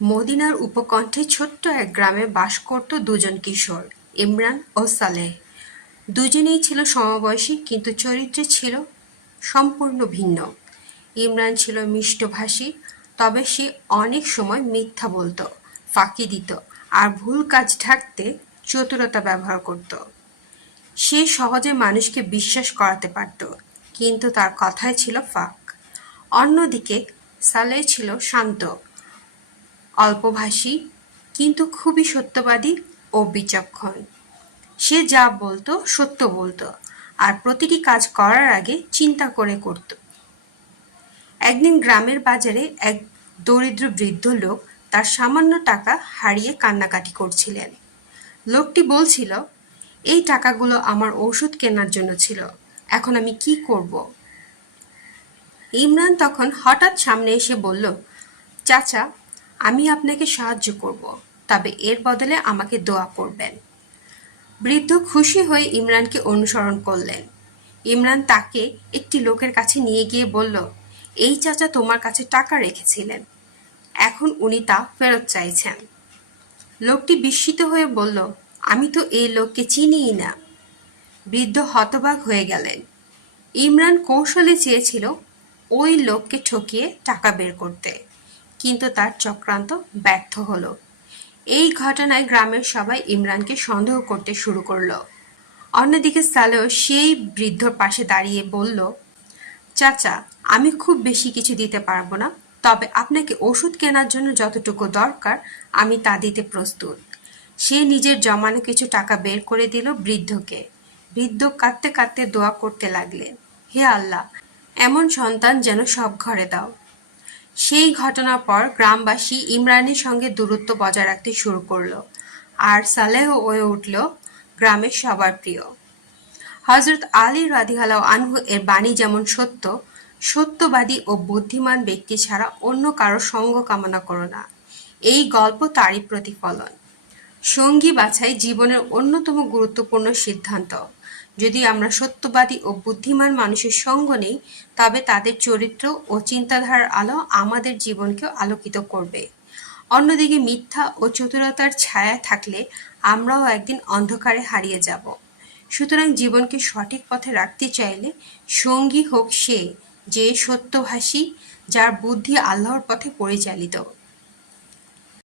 মদিনার উপকণ্ঠে ছোট্ট এক গ্রামে বাস করত দুজন কিশোর, ইমরান ও সালেহ। দুজনেই ছিল সমবয়সী, কিন্তু চরিত্রে ছিল সম্পূর্ণ ভিন্ন। ইমরান ছিল মিষ্টভাষী, তবে সে অনেক সময় মিথ্যা বলতো, ফাঁকি দিত আর ভুল কাজ ঢাকতে চতুরতা ব্যবহার করত। সে সহজে মানুষকে বিশ্বাস করাতে পারত, কিন্তু তার কথায় ছিল ফাঁক। অন্যদিকে সালেহ ছিল শান্ত, অল্পভাষী, কিন্তু খুবই সত্যবাদী ও বিচক্ষণ। সে যা বলতো সত্য বলতো, আর প্রতিটি কাজ করার আগে চিন্তা করে করত। একদিন গ্রামের বাজারে এক দরিদ্র বৃদ্ধ লোক তার সামান্য টাকা হারিয়ে কান্নাকাটি করছিলেন। লোকটি বলছিল, এই টাকাগুলো আমার ঔষধ কেনার জন্য ছিল, এখন আমি কি করব? ইমরান তখন হঠাৎ সামনে এসে বলল, চাচা, আমি আপনাকে সাহায্য করব, তবে এর বদলে আমাকে দোয়া করবেন। বৃদ্ধ খুশি হয়ে ইমরানকে অনুসরণ করলেন। ইমরান তাকে একটি লোকের কাছে নিয়ে গিয়ে বলল, এই চাচা তোমার কাছে টাকা রেখেছিলেন, এখন উনি তা ফেরত চাইছেন। লোকটি বিস্মিত হয়ে বলল, আমি তো এই লোককে চিনিই না। বৃদ্ধ হতবাক হয়ে গেলেন। ইমরান কৌশলে চেয়েছিল ওই লোককে ঠকিয়ে টাকা বের করতে, কিন্তু তার চক্রান্ত ব্যর্থ হলো। এই ঘটনায় গ্রামের সবাই ইমরানকে সন্দেহ করতে শুরু করলো। অন্যদিকে সালেহ সেই বৃদ্ধর পাশে দাঁড়িয়ে বলল, চাচা, আমি খুব বেশি কিছু দিতে পারবো না, তবে আপনাকে ওষুধ কেনার জন্য যতটুকু দরকার আমি তা দিতে প্রস্তুত। সে নিজের জমানো কিছু টাকা বের করে দিল বৃদ্ধকে। বৃদ্ধ কাঁদতে কাঁদতে দোয়া করতে লাগলেন, হে আল্লাহ, এমন সন্তান যেন সব ঘরে দাও। সেই ঘটনার পর গ্রামবাসী ইমরানের সঙ্গে দূরত্ব বজায় রাখতে শুরু করল, আর সালেহ হয়ে উঠল গ্রামের সবার প্রিয়। হযরত আলী রাদিয়াল্লাহু আনহু এর বাণী যেমন সত্য, সত্যবাদী ও বুদ্ধিমান ব্যক্তি ছাড়া অন্য কারো সঙ্গ কামনা করো না। এই গল্প তারই প্রতিফলন। সঙ্গী বাছাই জীবনের অন্যতম গুরুত্বপূর্ণ সিদ্ধান্ত। যদি আমরা সত্যবাদী ও বুদ্ধিমান মানুষের সঙ্গ নেই, তবে তাদের চরিত্র ও চিন্তাধারার আলো আমাদের জীবনকেও আলোকিত করবে। অন্যদিকে মিথ্যা ও চতুরতার ছায়ায় থাকলে আমরাও একদিন অন্ধকারে হারিয়ে যাব। সুতরাং জীবনকে সঠিক পথে রাখতে চাইলে সঙ্গী হোক সে যে সত্যভাষী, যার বুদ্ধি আল্লাহর পথে পরিচালিত।